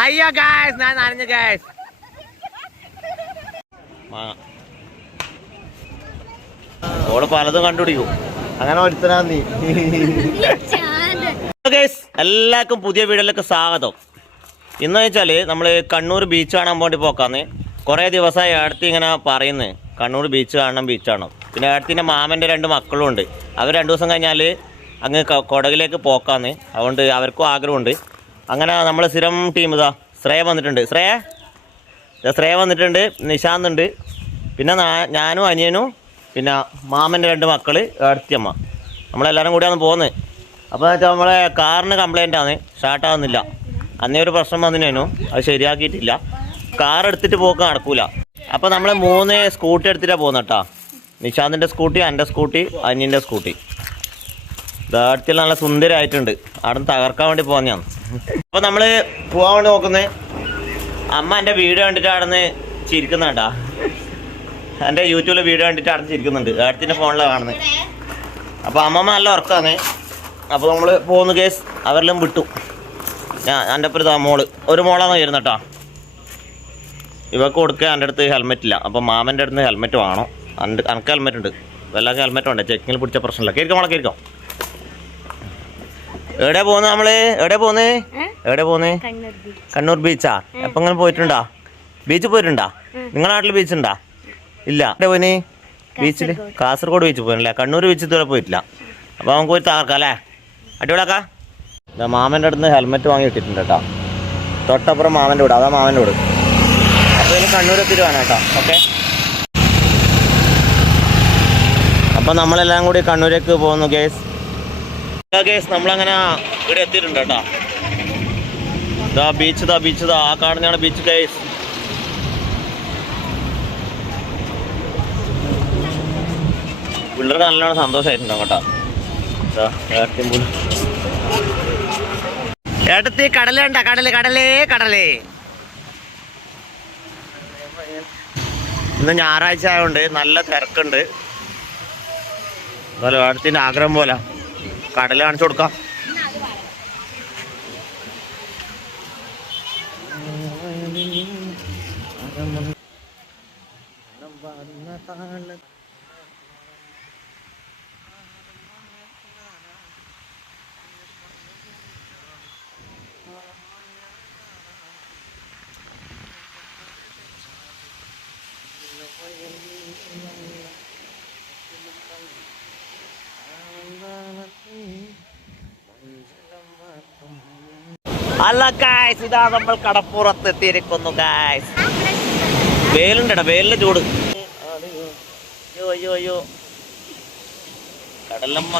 അയ്യോ ഗായ്സ് ഞാൻ നനഞ്ഞു ഗായ്സ്. ഓള് പലതും കണ്ടുപിടിക്കും. അങ്ങനെ ഒരുത്തനാ നീ. എല്ലാവർക്കും പുതിയ വീഡിയോയിലേക്ക് സ്വാഗതം. ഇന്ന് വെച്ചാൽ നമ്മൾ കണ്ണൂർ ബീച്ച് കാണാൻ വേണ്ടി പോക്കാന്ന്. കുറേ ദിവസമായി അടുത്ത് ഇങ്ങനെ പറയുന്നത് കണ്ണൂർ ബീച്ച് കാണണം ബീച്ച് കാണണം. പിന്നെ അടുത്തിൻ്റെ മാമൻ്റെ 2 മക്കളും ഉണ്ട്. അവർ 2 ദിവസം കഴിഞ്ഞാൽ അങ്ങ് കൊടകിലേക്ക് പോക്കാന്ന്. അതുകൊണ്ട് അവർക്കും ആഗ്രഹമുണ്ട്. അങ്ങനെ നമ്മൾ സ്ഥിരം ടീം ഇതാ ശ്രേയ വന്നിട്ടുണ്ട്. ശ്രേയ വന്നിട്ടുണ്ട്, നിശാന്ത് ഉണ്ട്, പിന്നെ ഞാനും അനിയനും, പിന്നെ മാമൻ്റെ 2 മക്കൾ, അടുത്തിയമ്മ. നമ്മളെല്ലാവരും കൂടിയാണ് പോകുന്നത്. അപ്പോൾ വെച്ചാൽ നമ്മളെ കാറിന് കംപ്ലൈൻ്റ് ആണ്, സ്റ്റാർട്ടാകുന്നില്ല. അന്നേ ഒരു പ്രശ്നം വന്നിനു, അത് ശരിയാക്കിയിട്ടില്ല. കാർ എടുത്തിട്ട് പോക്ക് നടക്കൂല. അപ്പോൾ നമ്മൾ 3 സ്കൂട്ടി എടുത്തിട്ടാണ് പോകുന്നത് കേട്ടോ. നിശാന്തിൻ്റെ സ്കൂട്ടി, എൻ്റെ സ്കൂട്ടി, അനിയൻ്റെ സ്കൂട്ടി. അടുത്തിൽ നല്ല സുന്ദരമായിട്ടുണ്ട്. അവിടെ തകർക്കാൻ വേണ്ടി പോകുന്നതാണ്. അപ്പോൾ നമ്മൾ പോകാൻ വേണ്ടി നോക്കുന്നത്. അമ്മ എൻ്റെ വീഡിയോ കണ്ടിട്ട് അവിടെ നിന്ന് ചിരിക്കുന്നുണ്ടാ. എൻ്റെ യൂട്യൂബിൽ വീഡിയോ കണ്ടിട്ട് അവിടെ ചിരിക്കുന്നുണ്ട്. അടുത്തിൻ്റെ ഫോണിലാണ് കാണുന്നത്. അപ്പോൾ അമ്മമ്മ നല്ല ഉറക്കമാണ്. അപ്പോൾ നമ്മൾ പോകുന്ന കേസ് അവരെല്ലാം വിട്ടു. എൻ്റെ ഒപ്പം മോള് ഒരു മോളാണ് വരുന്നത് കേട്ടോ. ഇവർക്ക് കൊടുക്കുക. എൻ്റെ അടുത്ത് ഹെൽമെറ്റ് ഇല്ല. അപ്പോൾ മാമൻ്റെ അടുത്ത് ഹെൽമെറ്റ് വേണം. എനിക്ക് ഹെൽമെറ്റ് ഉണ്ട്, എല്ലാവർക്കും ഹെൽമെറ്റ് ഉണ്ട്. ചെക്കിങ്ങിൽ പിടിച്ച പ്രശ്നമില്ല. കേൾക്കാം മോളെ കേൾക്കാം. എവിടെ പോകുന്നത് നമ്മൾ? എവിടെ പോകുന്നത്? കണ്ണൂർ ബീച്ചാ? എപ്പം ഇങ്ങനെ പോയിട്ടുണ്ടാ? ബീച്ചിൽ പോയിട്ടുണ്ടാ? നിങ്ങളുടെ നാട്ടിൽ ബീച്ച് ഉണ്ടാ? ഇല്ല. എവിടെ പോയിന് ബീച്ചിൽ? കാസർഗോഡ് ബീച്ച് പോയിട്ടില്ല. കണ്ണൂർ ബീച്ചിൽ ഇതുവരെ പോയിട്ടില്ല. അപ്പോൾ നമുക്ക് പോയി തകർക്കാം അല്ലേ? അടിപൊളിയാക്കാം. മാമൻ്റെ അടുത്ത് നിന്ന് ഹെൽമെറ്റ് വാങ്ങി ഇട്ടിട്ടുണ്ട് കേട്ടോ. തൊട്ടപ്പുറം മാമൻ്റെ വീട്, അതാ മാമൻ്റെ വീട്. അപ്പോൾ ഇതിന് കണ്ണൂരെത്തിയിട്ട് വേണം കേട്ടോ. ഓക്കെ. അപ്പോൾ നമ്മളെല്ലാം കൂടി കണ്ണൂരേക്ക് പോകുന്നു കേസ്. നമ്മളങ്ങനെ ഇവിടെ എത്തിയിട്ടുണ്ട് കേട്ടോ. ബീച്ച് ആ കാണുന്നതാണ് ബീച്ച് കേസ്. പിള്ളേർക്ക് നല്ലോണം സന്തോഷമായിട്ടുണ്ടാവും കേട്ടോ. ഏട്ടത്തി കടലുണ്ട, കടലേ. ഇന്ന് ഞായറാഴ്ച ആയതുകൊണ്ട് നല്ല തിരക്കുണ്ട്. അതുപോലെ ഏട്ടത്തിൻ്റെ ആഗ്രഹം പോലെ കടൽ കാണിച്ചു കൊടുക്കാം. അല്ല ഗായ്സ്, ഇതാ നമ്മൾ കടപ്പുറത്ത് എത്തിയിരിക്കുന്നു ഗായ്സ്. വെയിലുണ്ടടാ, വെയിലിന്റെ ചൂട്. അയ്യോ കടലമ്മ.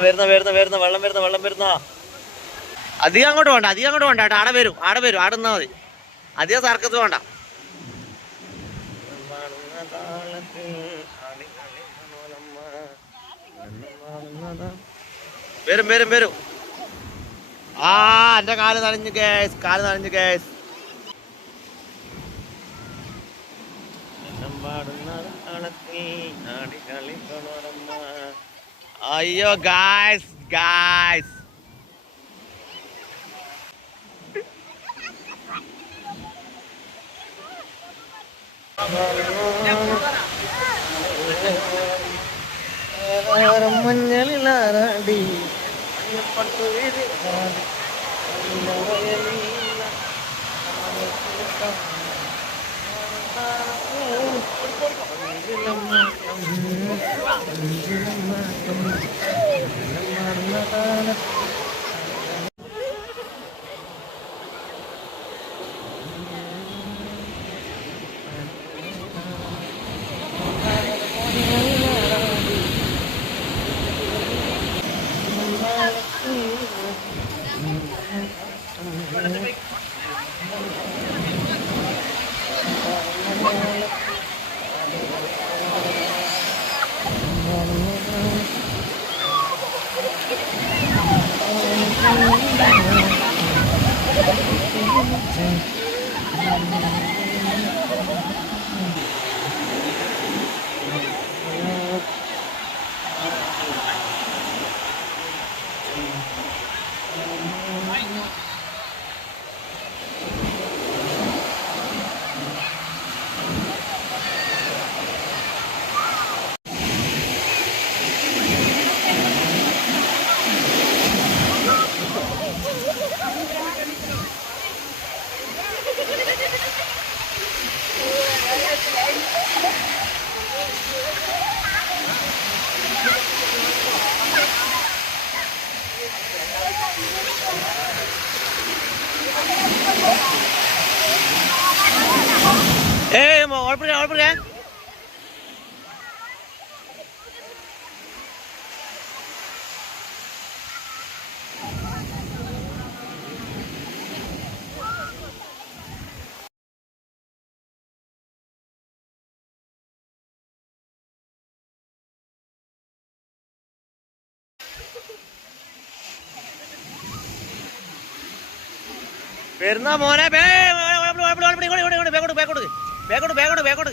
വരുന്ന വെള്ളം വരുന്ന. അധികം അങ്ങോട്ട് വേണ്ട കേട്ടോ. ആടെ വരും. ആടെ നിന്നാ മതി. അധികം സർക്കസ് വേണ്ട. വരും. എന്റെ കാല് നനഞ്ഞു കേസ്. അയ്യോ ഗായ്സ്. മഞ്ഞളിലാറാടി പട്ടു കുഴപ്പമില്ല. വരുന്ന മോനെ ബേക്കോട്ട്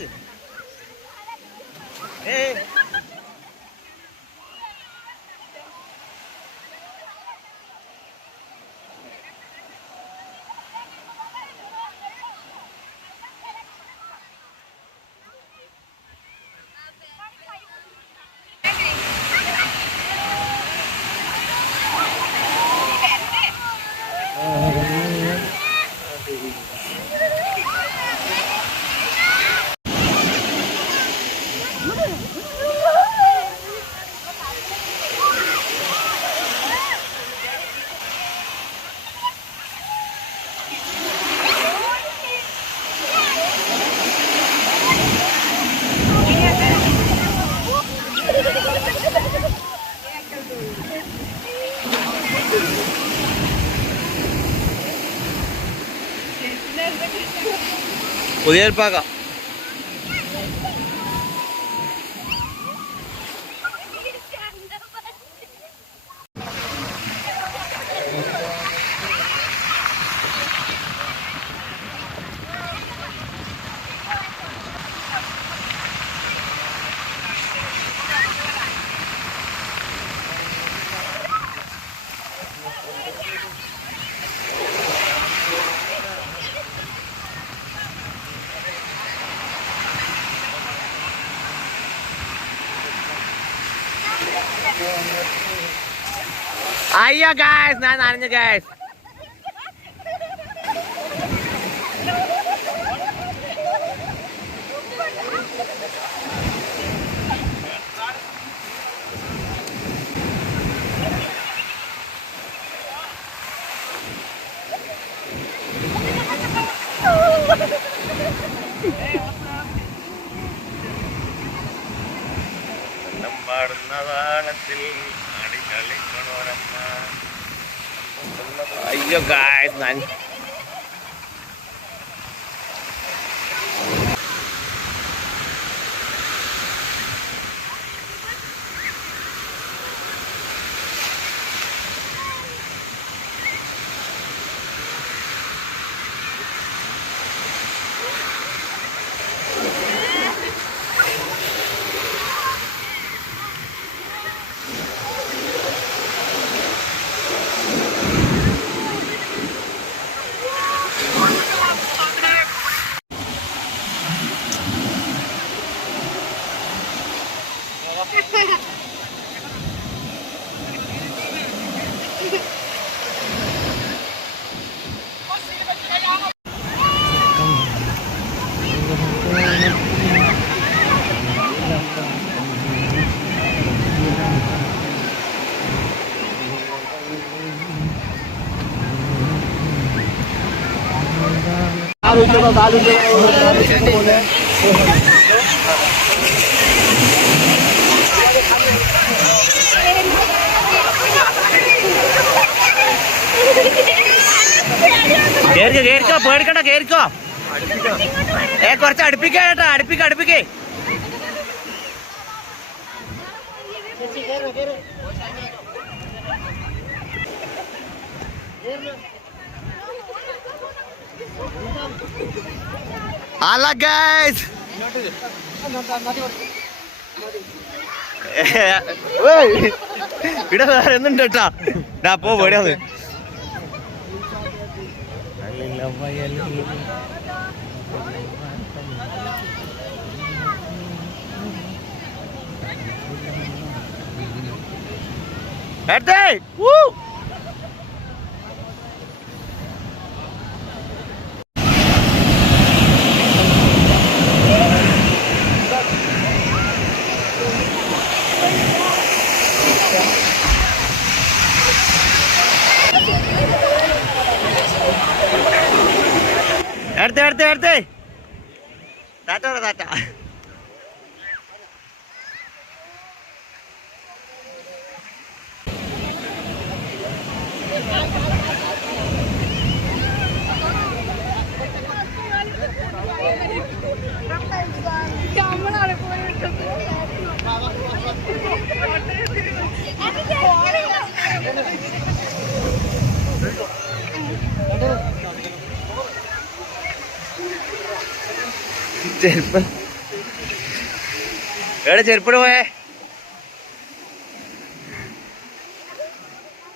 പുതിയ പാക്കാം. അയ്യോ ഗായ്സ്, ഞാൻ നനഞ്ഞു ഗായ്സ്. അയ്യോ ഗായ്സ്, ഞാൻ കേറിക്കോ, പേടിക്കണ്ട, കേറിക്കോ. കുറച്ച് അടുപ്പിക്കേ കേട്ടാ, അടുപ്പിക്കേ. ഹലോ ഗൈസ്, ഇവിടെ വേറെ ഒന്നുണ്ട് കേട്ടാ. പോ പേടിയാന്ന്. എടുത്തേ ടാറ്റ ടാറ്റ. ചെരുപ്പ് എവിടെ ചെരുപ്പിട് പോയേ?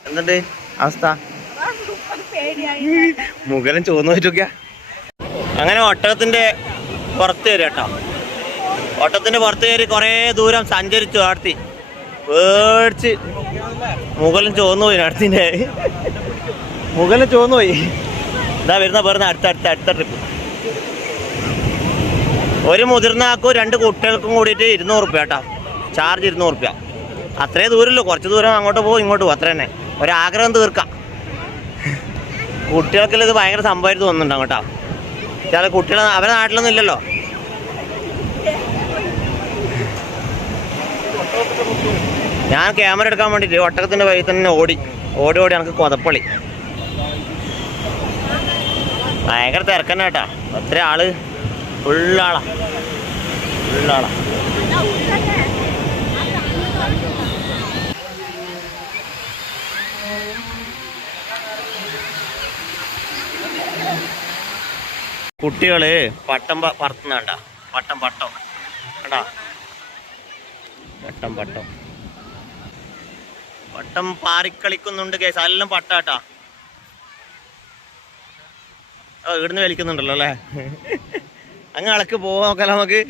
എന്തുണ്ട് അവസ്ഥ? മുഖലം ചോന്ന് പറ്റൂക്ക. അങ്ങനെ ഒട്ടകത്തിന്റെ പുറത്ത് കയറി കേട്ടോ. ഒട്ടകത്തിന്റെ പുറത്ത് കയറി കുറേ ദൂരം സഞ്ചരിച്ചു. അടുത്തി പേടിച്ച് മുഖലം ചോന്നു പോയി. അടുത്തിന്റെ മുഖലം ചോന്നു പോയി. ഇതാ വരുന്ന അടുത്ത ട്രിപ്പ്. ഒരു മുതിർന്ന ആൾക്കും 2 കുട്ടികൾക്കും കൂടിയിട്ട് 200 റുപ്യ കേട്ടോ. ചാർജ് 200 റുപ്യ. അത്രേ ദൂരമല്ലോ, കുറച്ച് ദൂരം അങ്ങോട്ട് പോകും ഇങ്ങോട്ട് പോകും, അത്ര തന്നെ. ഒരാഗ്രഹം തീർക്കാം. കുട്ടികൾക്കെല്ലാം ഇത് ഭയങ്കര സംഭവമായിട്ട് തോന്നുന്നുണ്ടാവും കേട്ടോ. ചില കുട്ടികൾ അവരുടെ നാട്ടിലൊന്നും ഇല്ലല്ലോ. ഞാൻ ക്യാമറ എടുക്കാൻ വേണ്ടിയിട്ട് ഒട്ടകത്തിൻ്റെ വഴി തന്നെ ഓടി എനിക്ക് കൊതപ്പളി. ഭയങ്കര തിരക്കന്നെ കേട്ടോ. അത്ര ആള് ഫുള്ളാളാ. കുട്ടികള് പട്ടം പറത്തുന്ന കണ്ട. പട്ടം കണ്ടാ, പട്ടം പാറിക്കളിക്കുന്നുണ്ട് കേസ്. എല്ലാം പട്ടാട്ടാ. ഇവിടുന്ന് വലിക്കുന്നുണ്ടല്ലോ അല്ലേ. അങ്ങ് അളക്ക് പോവാൻ നോക്കല്ലോ നമുക്ക്.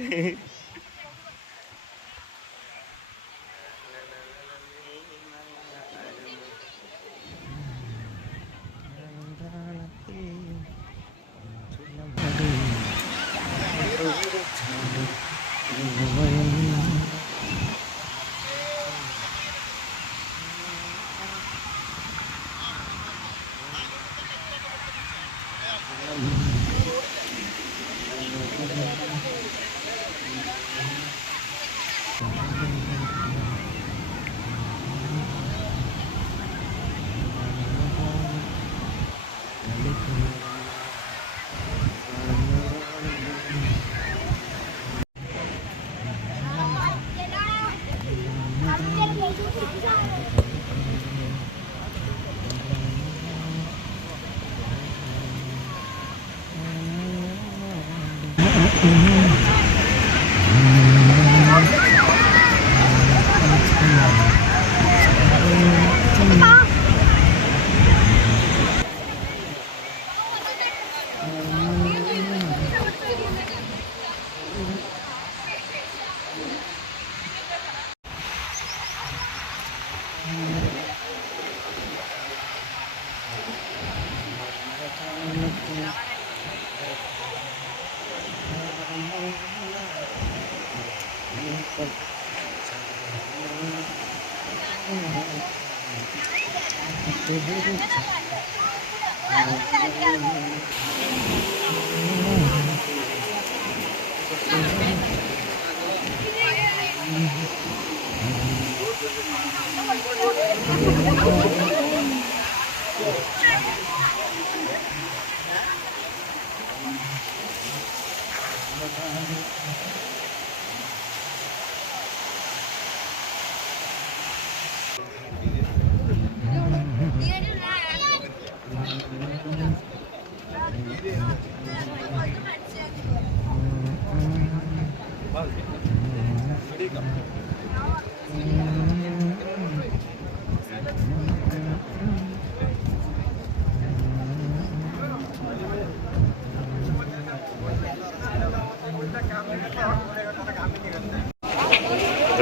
Yeah.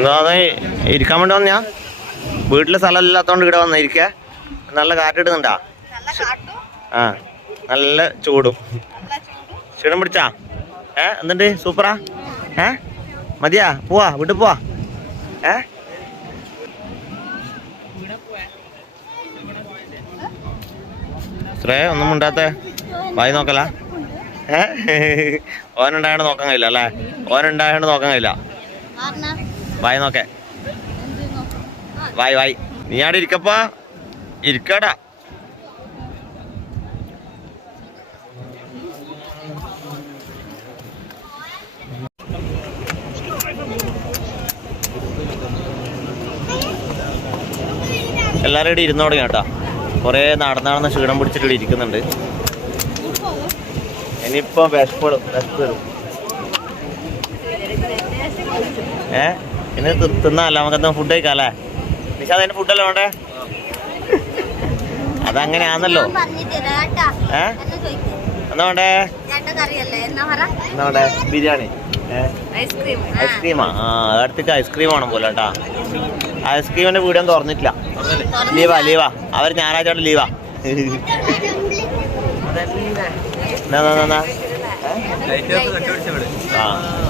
എന്താ ഇരിക്കാൻ വേണ്ടി വന്നാ? വീട്ടിലെ സ്ഥലം ഇല്ലാത്തോണ്ട് ഇവിടെ വന്നിരിക്ക. നല്ല കാറ്റിടുന്നുണ്ടാ? ആ, നല്ല ചൂടും. ക്ഷീണം പിടിച്ചാ? എന്തുണ്ട്? സൂപ്പറാ? മതിയാ? പോവാ? വീട്ടിൽ പോവാ? ശ്രേയ ഒന്നും മിണ്ടാത്ത വായി നോക്കല? ഓനുണ്ടായോണ്ട് നോക്കാൻ കഴിയില്ല അല്ലേ? ഓനുണ്ടായോണ്ട് നോക്കാൻ കഴിയില്ല. വായി നോക്കേ. വായി നീ ആടെ ഇരിക്കപ്പാ. ഇരിക്കടാ. എല്ലാവരും ഇവിടെ ഇരുന്ന് തുടങ്ങി കേട്ടോ. കുറേ നടന്ന ക്ഷീണം പിടിച്ചിട്ട് ഇവിടെ ഇരിക്കുന്നുണ്ട്. ഇനിയിപ്പോൾ വിശപ്പ് വരും. ഇനി തിന്നാല്ല, നമുക്കെന്താ ഫുഡ് കഴിക്കാല്ലേ? നിഷാ അതിന് ഫുഡല്ലേ വേണ്ടേ? അതങ്ങനെയാണല്ലോ. എന്നാ വേണ്ടേ? എന്നാ വേണ്ടേ? ബിരിയാണി, ഐസ്ക്രീമാ? അടുത്തേക്ക് ഐസ്ക്രീം വേണം പോലെ കേട്ടാ. ഐസ്ക്രീമിന്റെ വീഡിയോ തുറന്നിട്ടില്ല. ലീവാ. അവർ ഞായറാഴ്ച ലീവാ. ആ,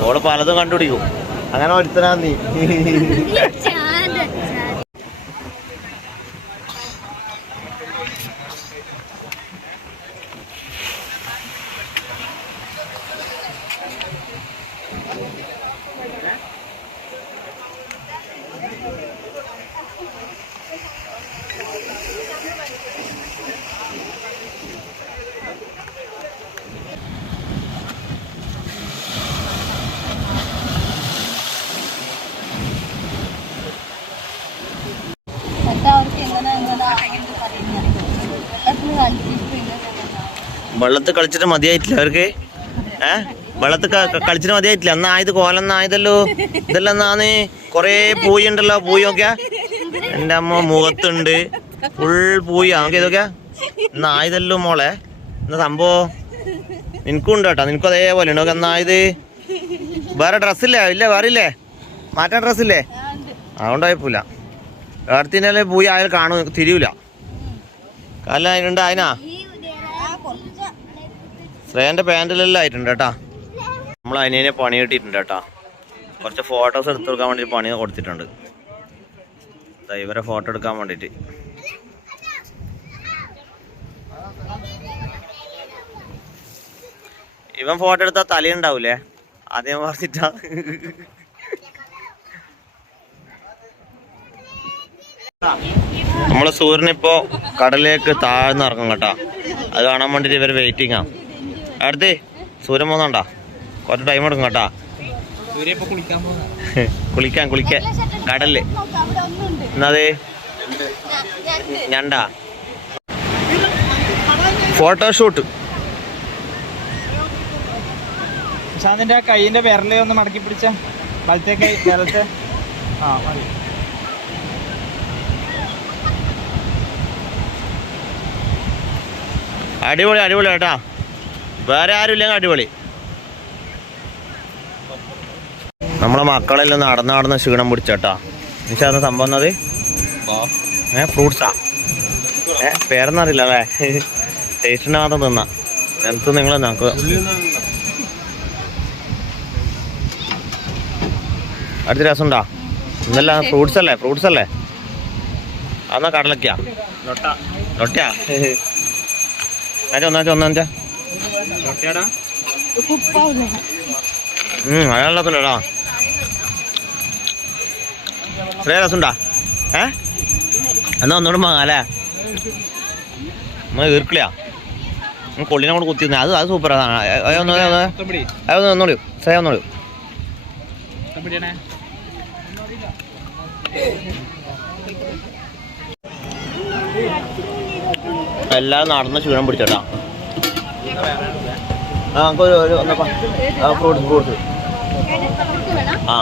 ഓള് പലതും കണ്ടുപിടിക്കും. അങ്ങനെ ഒരുത്തനാ നീ. വെള്ളത്തിൽ കളിച്ചിട്ട് മതിയായിട്ടില്ല അവർക്ക്. വെള്ളത്തിൽ കളിച്ചിട്ട് മതിയായിട്ടില്ല. എന്നാ ആയത് കോലെന്നായതല്ലോ. ഇതെല്ലാം എന്നാന്ന് കൊറേ പൂയി ഉണ്ടല്ലോ. പൂയി നോക്കിയാ എൻ്റെ അമ്മ മുഖത്തുണ്ട് ഫുൾ പൂയി. നോക്കി ഇതൊക്കെയാ എന്നാ ആയതല്ലോ മോളെ. എന്നാ സംഭവം നിനക്കും ഉണ്ട് കേട്ടോ. നിനക്കും അതേപോലെ ഉണ്ട്. എന്നായത് വേറെ ഡ്രസ്സില്ലേ? ഇല്ലേ, വേറെ ഇല്ലേ? മാറ്റാൻ ഡ്രസ്സില്ലേ? അതുകൊണ്ടായിപ്പോല. അടുത്തിൻ്റെ പൂയി ആയാലും കാണും, തിരിയൂല. കാലം അതിനുണ്ട്. അതിനാ ശ്രേയൻ്റെ പാൻറ്റിലെല്ലാം ആയിട്ടുണ്ട് കേട്ടാ. നമ്മൾ അതിനെ പണി കിട്ടിയിട്ടുണ്ട് കേട്ടാ. കുറച്ച് ഫോട്ടോസ് എടുത്ത് കൊടുക്കാൻ വേണ്ടി പണി കൊടുത്തിട്ടുണ്ട്. ഇവരെ ഫോട്ടോ എടുക്കാൻ വേണ്ടിയിട്ട്. ഇവൻ ഫോട്ടോ എടുത്താൽ തലയുണ്ടാവൂലേ? ആദ്യം പറഞ്ഞിട്ടാ. നമ്മളെ സൂര്യനിപ്പോ കടലിലേക്ക് താഴ്ന്നിറങ്ങും കേട്ടാ. അത് കാണാൻ വേണ്ടിട്ട് ഇവര് വെയിറ്റിംഗ് ആ. അടുത്ത് സൂര്യൻ പോകുന്നുണ്ടാ? കുറച്ച് ടൈം എടുക്കും കേട്ടാ. കുളിക്കാൻ കടലില്. എന്നത് ഞണ്ടാ? ഫോട്ടോഷൂട്ട്. നിഷാന്തിന്റെ കൈയിന്റെ വിരലെ ഒന്ന് മടക്കി പിടിച്ച വലത്തെ കൈ വിരലത്തെ. ആ മതി. അടിപൊളി കേട്ടാ. വേറെ ആരും ഇല്ലെങ്കിൽ അടിപൊളി. നമ്മളെ മക്കളെല്ലാം നടന്ന് ക്ഷീണം പിടിച്ചേട്ടാ. നിശാന്ത സംഭവം അത് ഫ്രൂട്ട്സാ? പേരൊന്നും അറിയില്ല അല്ലേ? ടേസ്റ്റിന് മാത്രം തിന്നാ. എന്ത് നിങ്ങൾ നമുക്ക് അടുത്ത രസമുണ്ടാ? ഇന്നല്ല ഫ്രൂട്ട്സ് അല്ലേ? അന്നാ കടലക്കാ നൊട്ടയാ? ഒന്നാ അയാളത്തില്ലടാ. ഇത്രേ രസമുണ്ടാ? എന്നാ ഒന്നുകൂടെ വാങ്ങാല്ലേ? നമ്മൾ ഈർക്കിളിയാ കൊള്ളിനെ കൊണ്ട് കുത്തി. അത് സൂപ്പറാ. ഒന്നോളൂ സേ ഒന്നോളൂ. എല്ലാവരും നടന്ന് ക്ഷീണം പിടിച്ചോട്ടാ. ഫ്രൂട്ട്സ് ആ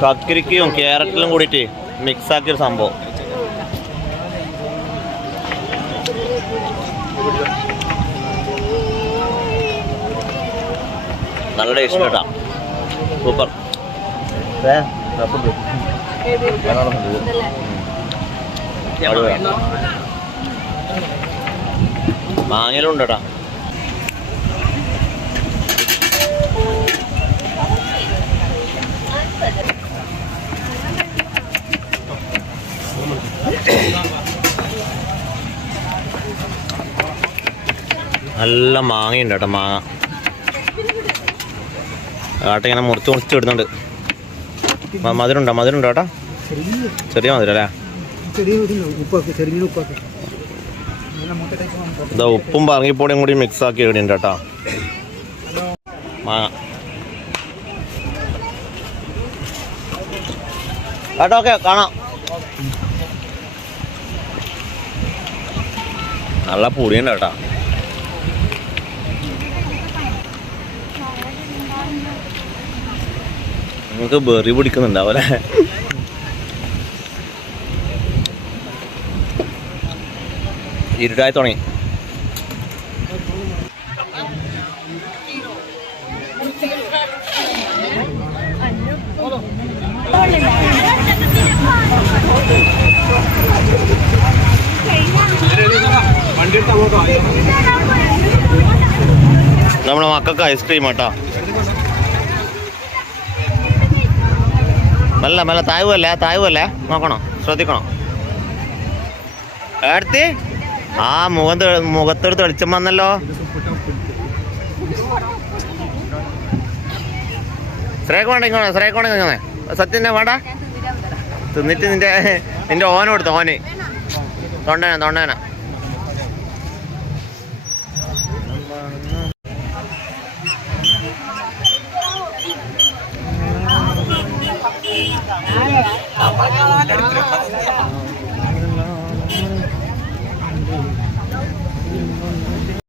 കക്കിരിക്കയും ക്യാരറ്റിലും കൂടിയിട്ട് മിക്സ് ആക്കിയൊരു സംഭവം. നല്ല ടേസ്റ്റ് കേട്ടാ. സൂപ്പർ മാങ്ങയിലും ഉണ്ട് കേട്ടാ. നല്ല മാങ്ങയുണ്ട് കേട്ടോ. മാങ്ങ ആട്ടെ ഇങ്ങനെ മുറിച്ച് ഇടുന്നുണ്ട്. മധുരമുണ്ടോ കേട്ടോ? ചെറിയ മധുരം അല്ലേ? ഇതാ ഉപ്പും പറങ്ങിപ്പൊടിയും കൂടി മിക്സ് ആക്കി ഇടുന്നുണ്ട് കേട്ടോ മാങ്ങ. കേട്ടോ ഓക്കെ കാണാം. നല്ല പൊടിയുണ്ട് കേട്ടോ. നിങ്ങൾക്ക് ബെറി പിടിക്കുന്നുണ്ടാവല്ലേ? ഇരുട്ടായി തുടങ്ങി. നമ്മളെ മക്കൾക്ക് ഐസ്ക്രീം കേട്ടോ. മെല്ലെ താഴുവല്ലേ നോക്കണം, ശ്രദ്ധിക്കണം. എടുത്ത് ആ മുഖത്തൊരു തെളിച്ചം വന്നല്ലോ. ശ്രേക്കോണ്ടിങ്ങനെ സത്യം വേണ്ട. തിന്നിട്ട് നിന്റെ ഓന കൊടുത്ത ഓന് തൊണ്ടേന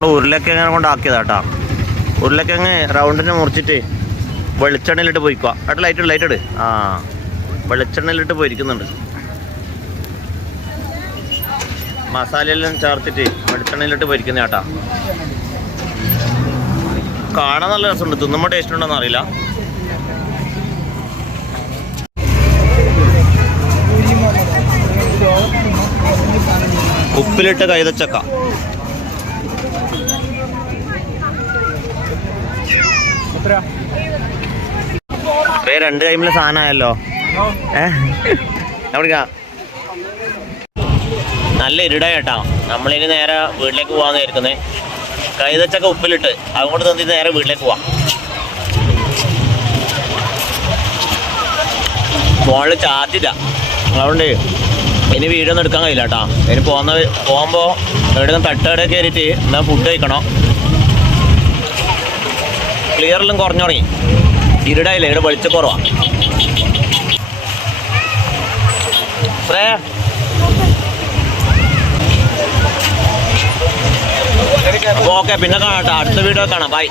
ഉരുളക്കിഴങ്ങനെ കൊണ്ടാക്കിയതാട്ടാ. ഉരുളക്കിഴങ്ങ് റൗണ്ടിന് മുറിച്ചിട്ട് വെളിച്ചെണ്ണയിലിട്ട് പൊരിക്കുക. അട്ട് ലൈറ്റ് ഇട്. ആ വെളിച്ചെണ്ണയിലിട്ട് പൊരിക്കുന്നുണ്ട്. മസാലയെല്ലാം ചേർത്തിട്ട് വെളിച്ചെണ്ണയിലിട്ട് പൊരിക്കുന്ന ചേട്ടാ. കാണാൻ നല്ല രസമുണ്ട്. തിന്നുമ്പോൾ ടേസ്റ്റ് ഉണ്ടോന്ന് അറിയില്ല. ഉപ്പിലിട്ട കൈതച്ചക്ക. രണ്ട് ടൈമിലെ സാധനമായല്ലോ. നല്ല ഇരുടാ ചേട്ടാ. നമ്മളിനി നേരെ വീട്ടിലേക്ക് പോകാന്ന് വിചാരിക്കുന്നേ. കൈതച്ചക്ക ഉപ്പിലിട്ട് അതുകൊണ്ട് തന്നിട്ട് നേരെ വീട്ടിലേക്ക് പോവാം. ഫോണിൽ ചാർജില്ല, അതുകൊണ്ട് ഇനി വീഡിയോ ഒന്നും എടുക്കാൻ കഴിയില്ല കേട്ടോ. ഇനി പോകുമ്പോൾ എവിടെ തട്ടുകട കയറിയിട്ട് എന്നാൽ ഫുഡ് കഴിക്കണം. ക്ലിയറെല്ലാം കുറഞ്ഞു തുടങ്ങി. ഇരുടായില്ലേ, ഇവിടെ വെളിച്ച കുറവാ. ഓക്കെ, പിന്നെ കാണാം കേട്ടോ. അടുത്ത വീഡിയോ കാണാം. ബൈ.